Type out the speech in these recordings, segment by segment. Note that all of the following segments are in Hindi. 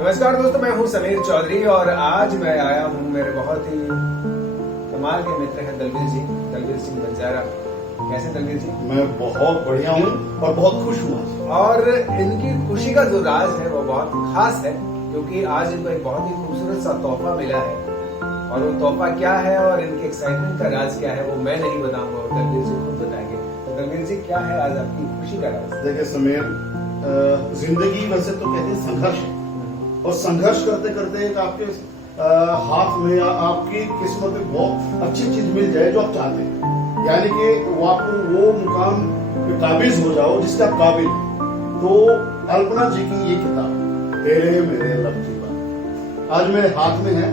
नमस्कार दोस्तों, मैं हूं समीर चौधरी और आज मैं आया हूं मेरे बहुत ही कमाल के मित्र हैं दलवीर सिंह बंजारा। कैसे दलवीर जी? मैं बहुत बढ़िया हूँ और बहुत खुश हूँ। और इनकी खुशी का जो राज है वो बहुत खास है, क्योंकि आज इनको एक बहुत ही खूबसूरत सा तोहफा मिला है। और वो तोहफा क्या है और इनके एक्साइटमेंट का राज क्या है वो मैं नहीं बताऊंगा, दलवीर जी खुद बताएंगे। तो दलवीर जी, क्या है आज आपकी खुशी का राज? देखिए समीर, जिंदगी वैसे तो कहते हैं संघर्ष है, और संघर्ष करते करते एक आपके हाथ में या आपकी किस्मत में बहुत अच्छी चीज मिल जाए जो आप चाहते हैं, यानी कि वो आपको वो मुकाम पे काबिज हो जाओ जिसका आप काबिल हैं। तो अल्पना जी की ये किताब तेरे मेरे लब की बात आज मेरे हाथ में है,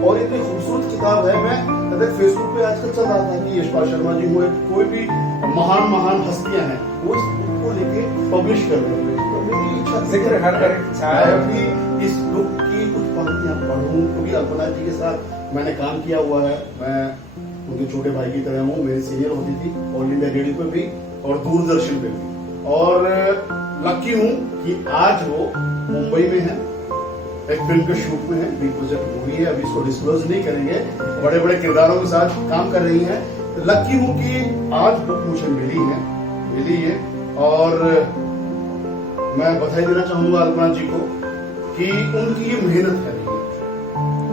और इतनी खूबसूरत किताब है। मैं फेसबुक पे आजकल चल रहा था कि यशपाल शर्मा जी हुए, कोई भी महान हस्तियां हैं वो इस बुक को लेके पब्लिश कर रहे हैं। तो मेरी इच्छा जिक्र हर भी इस बुक की कुछ पंक्तियां पढ़ूं, क्योंकि अल्पना जी के साथ मैंने काम किया हुआ है। मैं उनके छोटे भाई की तरह हूँ, मेरी सीनियर होती थी ऑल इंडिया रेडियो पे भी और दूरदर्शन पे भी। और लकी हूँ कि आज वो मुंबई में है, एक फिल्म के शूट में है, बिग प्रोजेक्ट मूवी है, अभी इसको डिस्क्लोज नहीं करेंगे, बड़े बड़े किरदारों के साथ काम कर रही हैं। लकी हूँ कि आज बुक मुझे मिली है, और मैं बधाई देना चाहूंगा अल्पना जी को कि उनकी ये मेहनत है।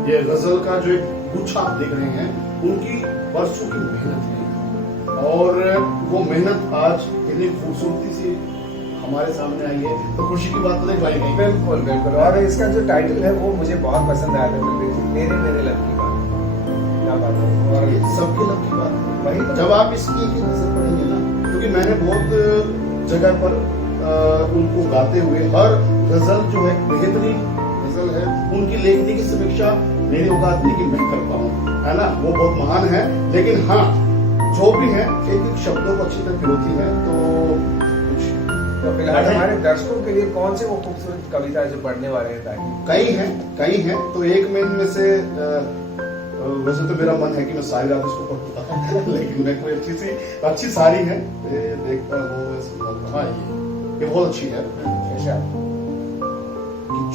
ये गजल का जो एक गुच्छा आप देख रहे हैं, उनकी बरसों की मेहनत है, और वो मेहनत आज इतनी खूबसूरती से हमारे सामने आई है, तो खुशी की बात तो नहीं भाई। बिल्कुल बिल्कुल। और इसका जो टाइटल है वो मुझे बहुत पसंद आया था, तेरे मेरे लब की बात। क्या बात है, और ये सबके लब की बात है। वही तो। जब आप इसकी एक नजर पड़ेंगे ना, क्योंकि मैंने बहुत जगह पर उनको गाते हुए, हर गजल जो है बेहतरीन गजल है, उनकी लेखनी की समीक्षा मेरी औकात नहीं कि मैं कर पाऊँ, है ना, वो बहुत महान है। लेकिन हाँ, जो भी है एक एक शब्दों को अच्छी तरह पिरोती है। तो फिलहाल हमारे दर्शकों के लिए कौन से वो खूबसूरत कविता जो पढ़ने वाले हैं? ताकि कई हैं, तो एक में इनमें से वैसे तो मेरा मन है कि मैं सारी रात इसको पढ़ता लेकिन मैं कोई अच्छी सारी है देखता हूँ। हाँ, ये बहुत अच्छी है।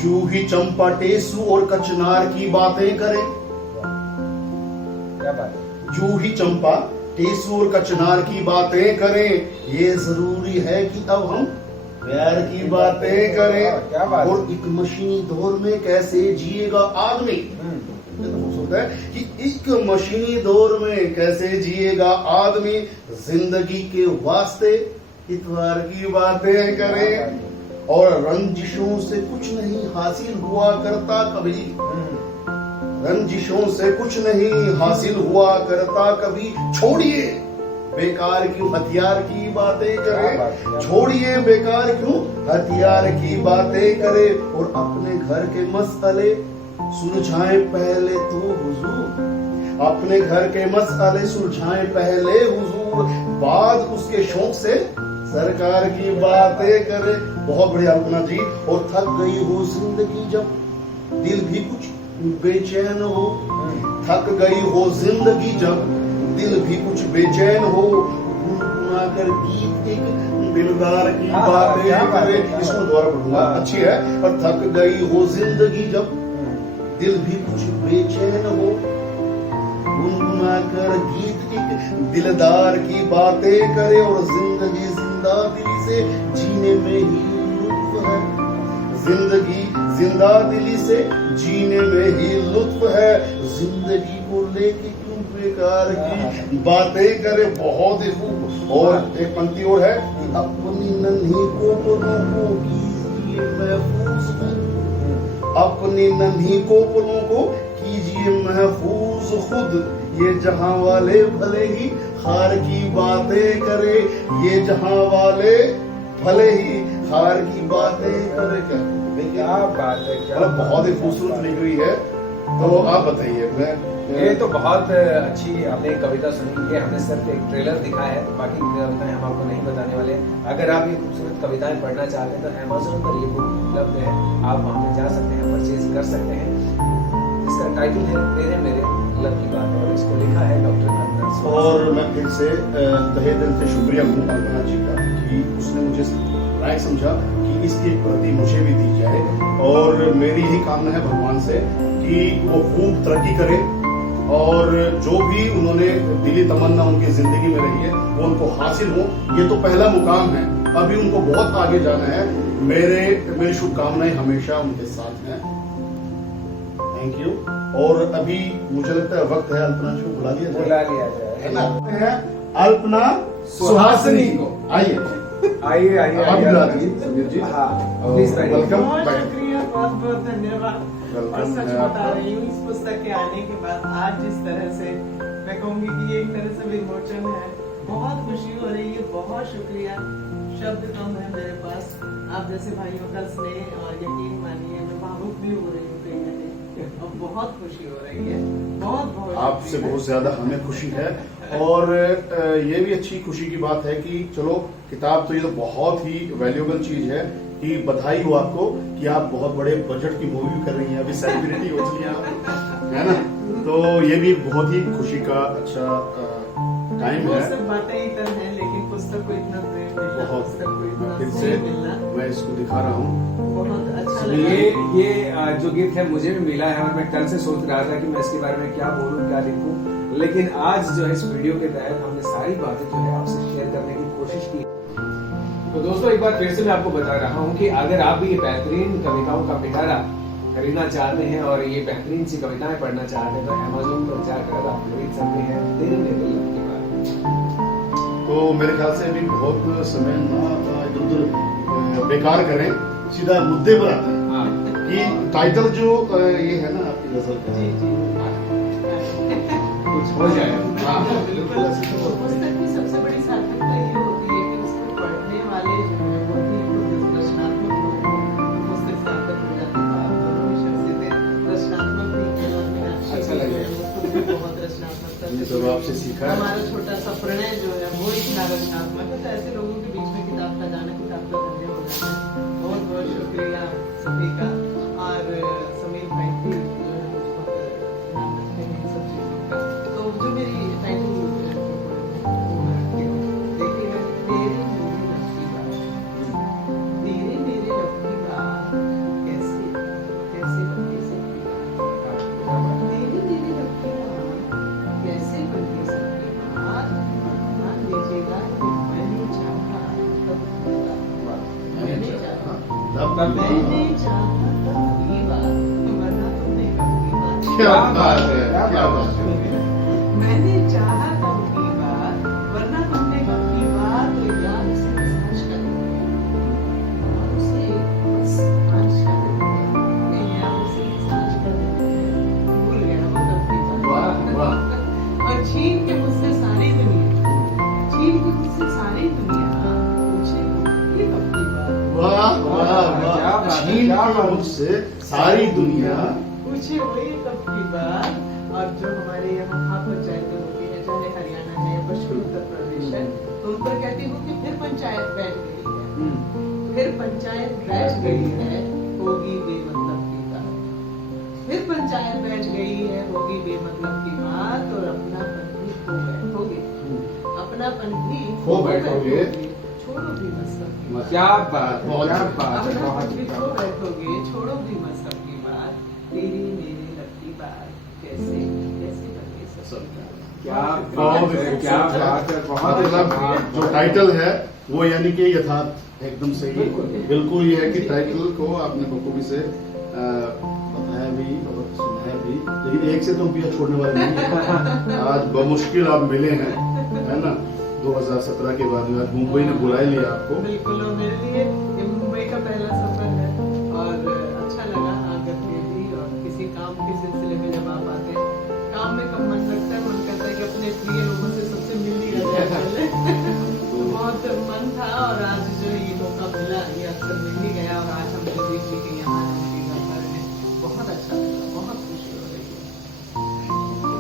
जूही चंपा टेसू और कचनार की बातें करे। क्या बात है? जूही चंपा टेसू और कचनार की बातें करें, ये जरूरी है कि अब हम प्यार की बातें करें। क्या बात? और एक मशीनी दौर में कैसे जिएगा आदमी, होता है कि एक मशीनी दौर में कैसे जिएगा आदमी, जिंदगी के वास्ते इतवार की बातें करें, और रंजिशों से कुछ नहीं हासिल हुआ करता कभी, रंजिशों से कुछ नहीं हासिल हुआ करता कभी, छोड़िए बेकार क्यों हथियार की बातें करे, छोड़िए बेकार क्यों हथियार की बातें करे, और अपने घर के मसले सुलझाएं पहले तो हुजूर, अपने घर के मसले सुलझाएं पहले हुजूर, बाद उसके शौक से सरकार की बातें करे। बहुत बढ़िया अल्पना जी। और थक गई हो जिंदगी जब दिल भी कुछ बेचैन हो, थक गई हो जिंदगी जब दिल भी कुछ बेचैन हो, गुनगुना कर गीत एक दिलदार की बातें करे। इसको दोबारा पढ़ूंगा, अच्छी है। और थक गई हो जिंदगी जब दिल भी कुछ बेचैन हो, गुनगुना कर गीत एक दिलदार की बातें करे, और जिंदगी जिंदा दिली से जीने में ही लुत्फ है, जिंदगी जिंदा दिली से जीने में ही लुत्फ है, जिंदगी को लेके क्यों बेकार की बातें करे। बहुत ही खूब। और एक पंक्ति और है कि अपनी नन्ही कोपलों को कीजिए महफूज, अपनी नन्ही कोपलों को कीजिए महफूज खुद, ये जहां वाले भले ही हार की बातें करे, ये जहां वाले भले ही हार की बातें करे। क्या बात है, क्या बहुत ही खूबसूरत लिखी हुई है। तो आप बताइए। ये तो बहुत अच्छी आपने कविता सुनी। ये हमने सिर्फ एक ट्रेलर दिखा है, तो बाकी कविताएं हम आपको नहीं बताने वाले। अगर आप ये खूबसूरत कविताएं पढ़ना चाहते हैं तो अमेज़न पर ये बुक उपलब्ध है, आप वहां पे जा सकते हैं, परचेज कर सकते हैं। इसका टाइटल है तेरे मेरे लब की बात, और इसको लिखा है डॉक्टर और मैं फिर से तहे दिल से शुक्रिया हूँ अल्पना जी का कि उसने मुझे लायक समझा कि इसकी एक प्रति मुझे भी दी जाए, और मेरी यही कामना है भगवान से कि वो खूब तरक्की करे, और जो भी उन्होंने दिली तमन्ना उनकी जिंदगी में रही है वो उनको हासिल हो। ये तो पहला मुकाम है, अभी उनको बहुत आगे जाना है। मेरी शुभकामनाएं हमेशा उनके साथ हैं। Thank you. और अभी मुझे लगता है वक्त है अल्पना जी को बुला लिया जाए, है ना? अल्पना सुहासिनी को आइए आइए आप बुला दीजिए समीर जी। हाँ प्लीज वेलकम। बहुत शुक्रिया, बहुत बहुत धन्यवाद। और सच बता रही हूँ, इस पुस्तक के आने के बाद आज जिस तरह से मैं कहूँगी कि ये एक तरह से विमोचन है, बहुत खुशी हो रही है। बहुत शुक्रिया, शब्द कम है मेरे पास। आप जैसे भाइयों का स्नेह और यकीन मानिए मैं भावुक भी हो रही हूँ कहीं ना कहीं, और बहुत खुशी हो रही है। बहुत बहुत आपसे शुक्रिया। बहुत ज्यादा हमें खुशी है, और ये भी अच्छी खुशी की बात है कि चलो किताब तो ये तो बहुत ही वैल्यूएबल चीज है कि बधाई हो आपको कि आप बहुत बड़े बजट की मूवी भी कर रही हैं, अभी सेलिब्रिटी हो चुकी हैं आप, है ना? तो ये भी बहुत ही खुशी का अच्छा टाइम वो है। सब बातें ही तर हैं, लेकिन पुस्तक को इतना प्रेम मिलना, बहुत पुस्तक को इतना फिर से स्नेह मिलना मैं इसको दिखा रहा हूँ। बहुत अच्छा ये लगा। ये जो गिफ्ट है मुझे भी मिला है, और मैं कल से सोच रहा था कि मैं इसके बारे में क्या बोलूं, क्या लिखूं, लेकिन आज जो है इस वीडियो के तहत हमने सारी बातें जो है आपसे शेयर करने की कोशिश की। तो दोस्तों एक बार फिर से मैं आपको बता रहा हूँ कि अगर आप भी ये बेहतरीन कविताओं का पिटारा खरीदना चाहते हैं और ये बेहतरीन सी कविताएं पढ़ना चाहते हैं तो अमेज़न पर जाकर आप खरीद सकते हैं तेरे मेरे लव के बाद। तो मेरे ख्याल से अभी बहुत समय ना इधर उधर बेकार करें, सीधा मुद्दे पर आते हैं हाँ कि टाइटल जो ये है ना आपकी गजल का, जी जी कुछ हो जाए। हाँ बिल्कुल। पुस्तक की सबसे बड़ी सार्थकता ये होती है कि उसको पढ़ने वाले जो है वो भी खुद रचनात्मक लोग हों, पुस्तक सार्थक हो जाती है। आप दोनों ही शख्सियतें रचनात्मक भी हैं, और मीनाक्षी अच्छा जी जो लगे। है वो खुद भी बहुत रचनात्मकता ये से सब जुड़ी आपसे है। सीखा है। हमारा छोटा सा प्रणय जो है वो इतना रचनात्मक है, तो ऐसे लोगों के बीच में किताब का जाना किताब का धन्य हो जाता है। बहुत बहुत शुक्रिया सभी का, और समीर भाई भी जो है बहुत ध्यान रखते हैं इन सब चीजों का। तो जो मेरी टाइटल देखिएगा, तेरे मेरे लब की बात, तेरे मेरे लब की बात कैसे कैसे बन सकती बात, तेरे मेरे लब की बात कैसे बन सकती बात, मान लीजिएगा कि मैंने चाहा तब हुआ, मैंने चाहा मैंने चाहा तब की बात, वरना तुमने कब की बात। क्या बात है, क्या बात है। मैंने चाहा तब की बात, वरना तुमने कब की बात, तो याद से मसाज कर और उसे मसाज कर मैं याद से मसाज कर भूल गया वो कब की बात। वाह वाह। और छीन के मुझसे सारी दुनिया, छीन के मुझसे सारी दुनिया पूछे ये कब की बात, वाह वाह क्या वाह। बात है, छीन क्या के बात है। मुझसे सारी दुनिया पूछे वही कब की बात। और जो हमारे यहाँ खाप पंचायतें होती है, चाहे हरियाणा है या पश्चिमी उत्तर प्रदेश है, तो उन पर कहती हूँ कि फिर पंचायत बैठ गई है, फिर पंचायत बैठ गई है, होगी बेमतलब की बात, फिर पंचायत बैठ गई है, होगी बेमतलब की बात, और अपनापन भी खो बैठोगे, अपनापन भी खो बैठोगे। छोड़ो भी मतलब की बात। क्या बात है, क्या बात है, अपनापन भी खो बहुत बैठोगे, छोड़ो भी मतलब की बात, तेरी मेरी लब की बात कैसे कैसे बन सकती। क्या बहुत बात है, क्या बात है, बहुत मतलब जो टाइटल है वो यानी कि यथार्थ एकदम सही। बिल्कुल। बिल्कुल ये है कि टाइटल को आपने बखूबी से बताया भी और सुनाया भी, लेकिन एक से तो पिया छोड़ने वाले नहीं है। आज बमुश्किल आप मिले हैं, है ना? 2017 के बाद में आज मुंबई ने बुला लिया आपको। बिल्कुल, और मेरे लिए ये मुंबई का पहला सफर है, और अच्छा लगा आकर के भी। और किसी काम के सिलसिले में जब आप आते हैं, काम में कम मन लगता है, मन करता है कि अपने प्रिय लोगों से सबसे मिल लिया जाए। तो बहुत मन था, और आज जो ये मौका मिला, ये अक्सर मिल ही गया, और आज हम जो देख के यहाँ उनके घर में बहुत अच्छा लगा, बहुत खुशी हो रही है।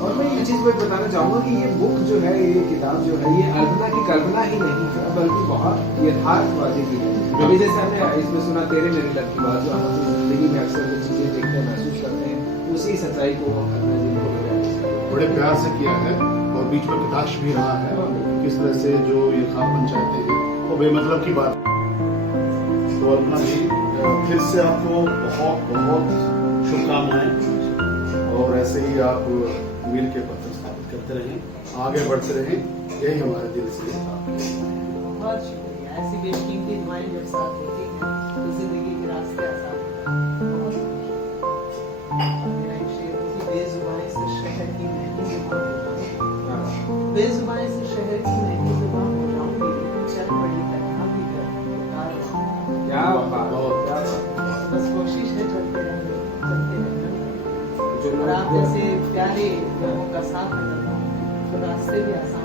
और मैं ये चीज भी बताना चाहूंगा कि ये बुक जो है, ये किताब जो है, ये अल्पना की कल्पना ही नहीं है, बल्कि बहुत यथार्थवादी की है। अभी जैसे हमने इसमें सुना तेरे मेरे लग की बात, जो हम अपनी जिंदगी में अक्सर जो चीजें देखते हैं, महसूस करते हैं, उसी सच्चाई को हम अपने जिंदगी में रहते हैं। बड़े प्यार से किया है, और बीच में कटाक्ष भी रहा है किस तरह से जो ये खाप पंचायतें हैं वो बेमतलब की बात तो अल्पना जी फिर से आपको बहुत बहुत शुभकामनाएं और ऐसे ही आप मिल के पत्र स्थापित करते रहें, आगे बढ़ते रहें, यही हमारे दिल से बहुत शुक्रिया। ऐसी बेशकीमती दुआएं जब साथ होती हैं तो जिंदगी के रास्ते आसान होता है। बहुत शुक्रिया। मेरा एक शेर है कि बेजुबानी से शहर की महंगी जुबान हो जाऊंगी, बेजुबानी से शहर की महंगी जुबान हो जाऊंगी, चल पड़ी तन्हा भी कर कारवां। क्या बात, क्या बात। बस कोशिश है चलते रहने, चलते रहना। जो और आप लोग जैसे प्यारे लोगों का साथ अगर हो तो रास्ते भी आसान